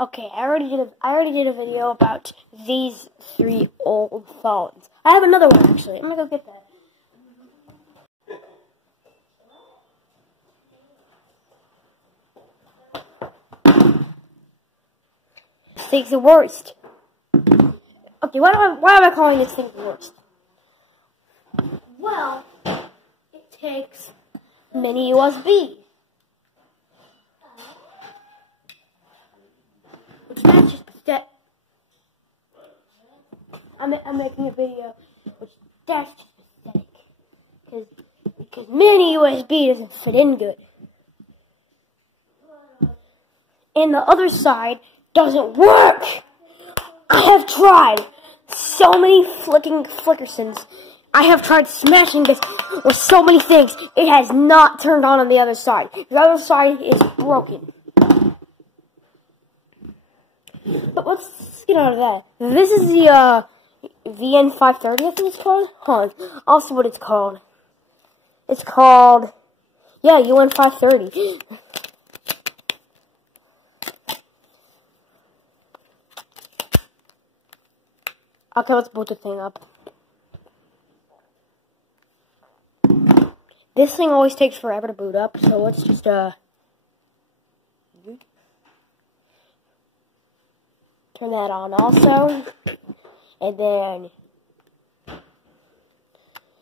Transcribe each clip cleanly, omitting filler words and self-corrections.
Okay, I already did a video about these 3 old phones. I have another one actually. I'm gonna go get that. This thing's the worst. Okay, why am I calling this thing the worst? Well, it takes mini USB. Which that's just pathetic. I'm making a video which that's just pathetic. Because mini USB doesn't fit in good. And the other side doesn't work. I have tried so many flickersons. I have tried smashing this with so many things. It has not turned on the other side. The other side is broken. But let's get out of that. This is the VN530, I think it's called. Hold on. I'll see what it's called. It's called, yeah, UN530. Okay, let's boot the thing up. This thing always takes forever to boot up, so let's just, turn that on also. And then,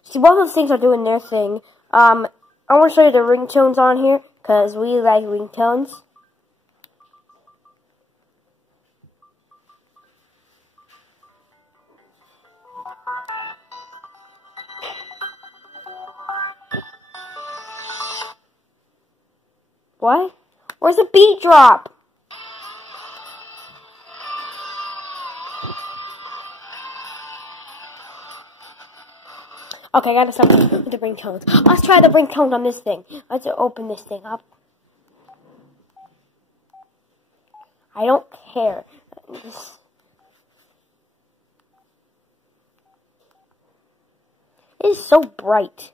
see, both those things are doing their thing. I want to show you the ringtones on here, because we like ringtones. What? Where's the beat drop? Okay, I gotta start with the ringtones. Let's try the ringtones on this thing. Let's open this thing up. I don't care. It is so bright.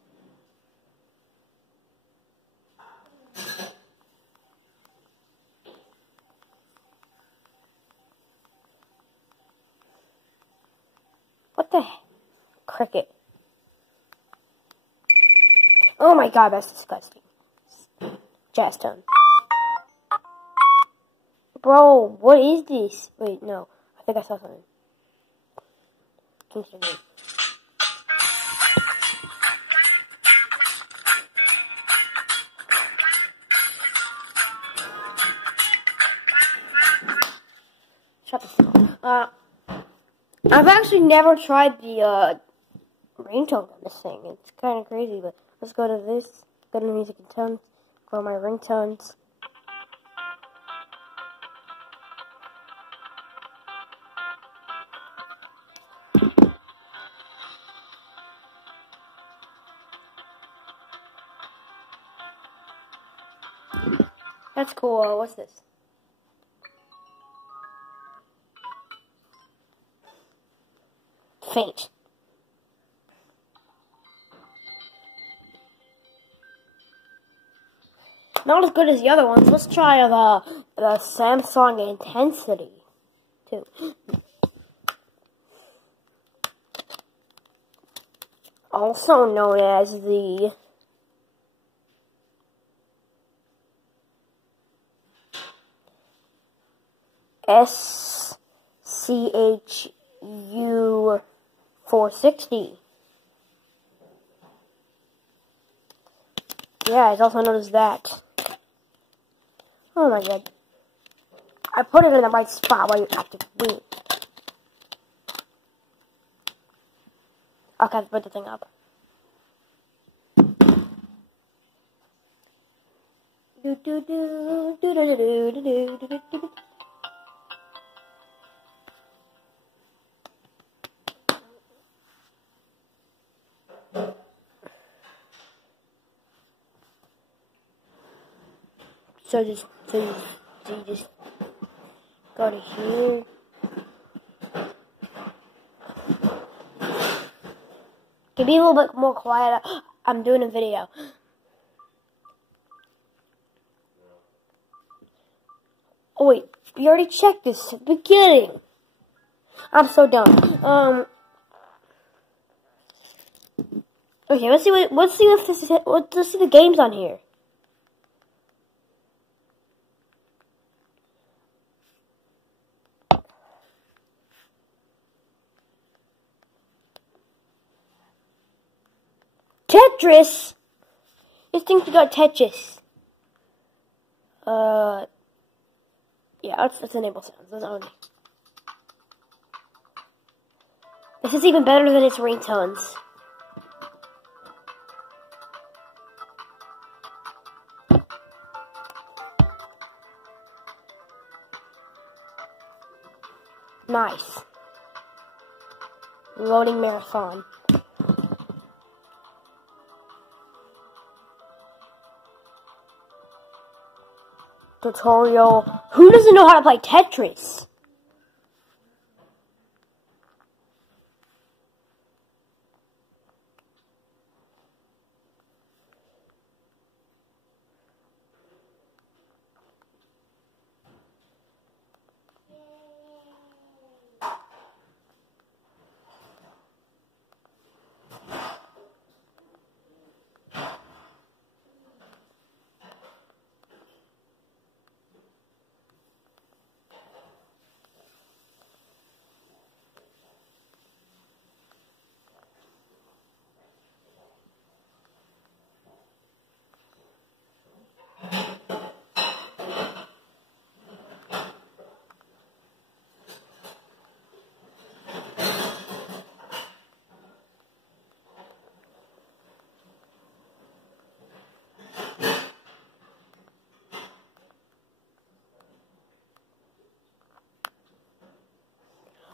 What the heck? Cricket. Oh my god, that's disgusting. Jazz tone. Bro, what is this? Wait, no. I think I saw something. Kingston Road. Shut this off. I've actually never tried the ringtone on this thing. It's kind of crazy, but let's go to this. Go to music and tones. Go to my ringtones. That's cool. What's this? Faint. Not as good as the other ones. Let's try the Samsung Intensity too. Also known as the SCHU 460. Yeah, it's also known as that. Oh my god. I put it in the right spot while you acted weird. Okay, let's put the thing up. So you just go to here. Can be a little bit more quiet. I'm doing a video. Oh wait, We already checked this at the beginning. I'm so dumb. Okay, let's see if this is it. Let's see the games on here. Tetris. This thing's got Tetris. Yeah, let's enable sounds. That's only. This is even better than its ringtones. Nice. Loading marathon. Tutorial. Who doesn't know how to play Tetris?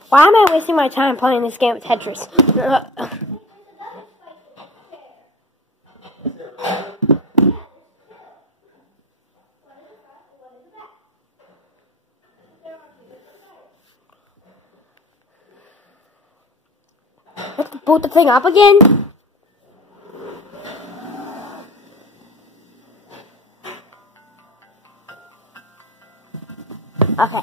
Why am I wasting my time playing this game of Tetris? Let's boot the thing up again. Okay.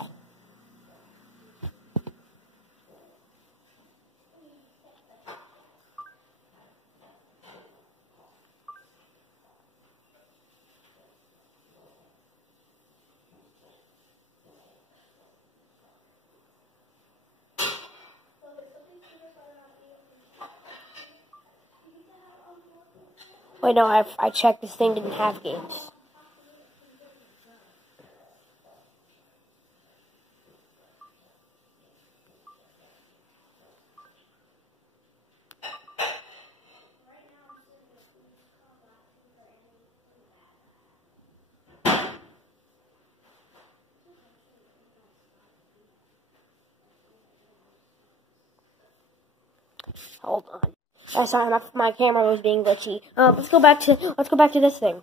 Wait, no, I checked. This thing didn't have games. Hold on. Sorry, my camera was being glitchy. Let's go back to this thing.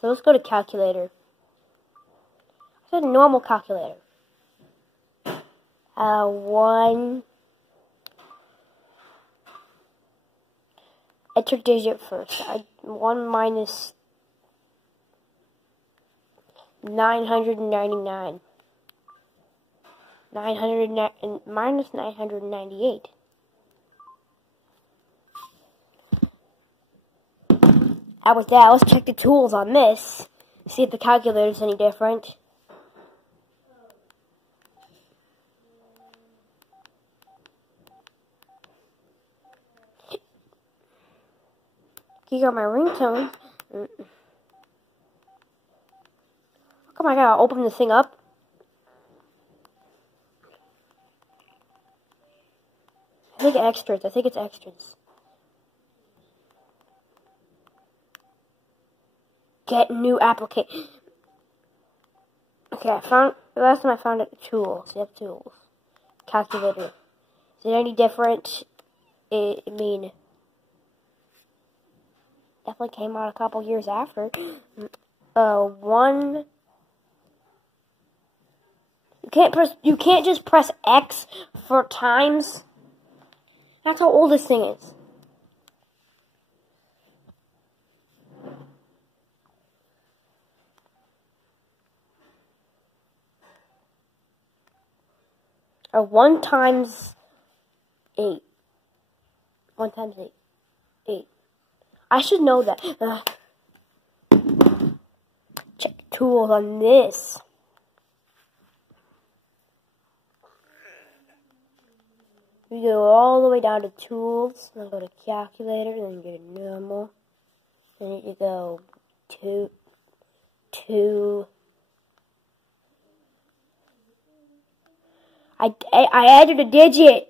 So let's go to calculator. I said normal calculator. Enter digit first. 1 minus 999. Minus 998. How was that? Let's check the tools on this. See if the calculator's any different. You got my ringtone. How come I gotta open this thing up? I think extras. I think it's extras. Get new application. Okay, the last time I found it, tools. You have tools. Calculator. Is it any different? I mean, definitely came out a couple years after. You can't just press X for times. That's how old this thing is. Or 1 times 8. 1 times 8. 8. I should know that. Check tools on this. We go all the way down to tools, then go to calculator, then go to normal. Then you go to I added a digit.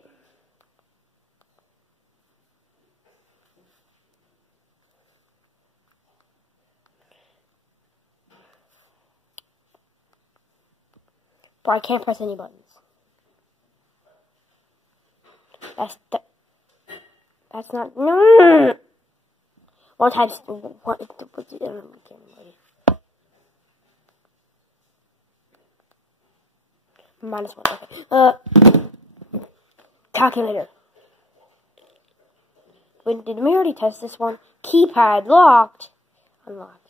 But I can't press any buttons. That's not no. 1 times what? Minus 1. Okay. Calculator. Wait, did we already test this one? Keypad locked. Unlocked.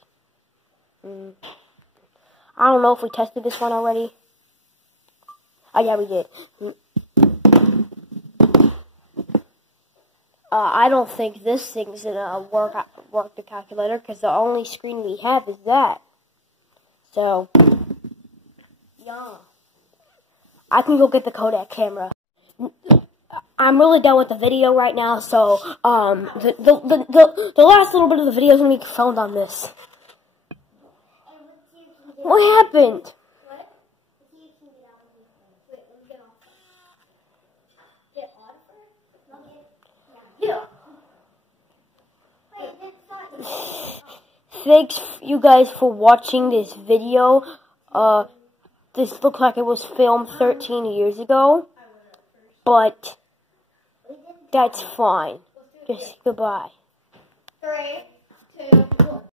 I don't know if we tested this one already. Oh yeah, we did. I don't think this thing's gonna work the calculator because the only screen we have is that. So, yeah. I can go get the Kodak camera. I'm really done with the video right now, so the last little bit of the video is gonna be filmed on this. What happened? Thanks you guys for watching this video. This looked like it was filmed 13 years ago, but that's fine. Just goodbye. 3, 2.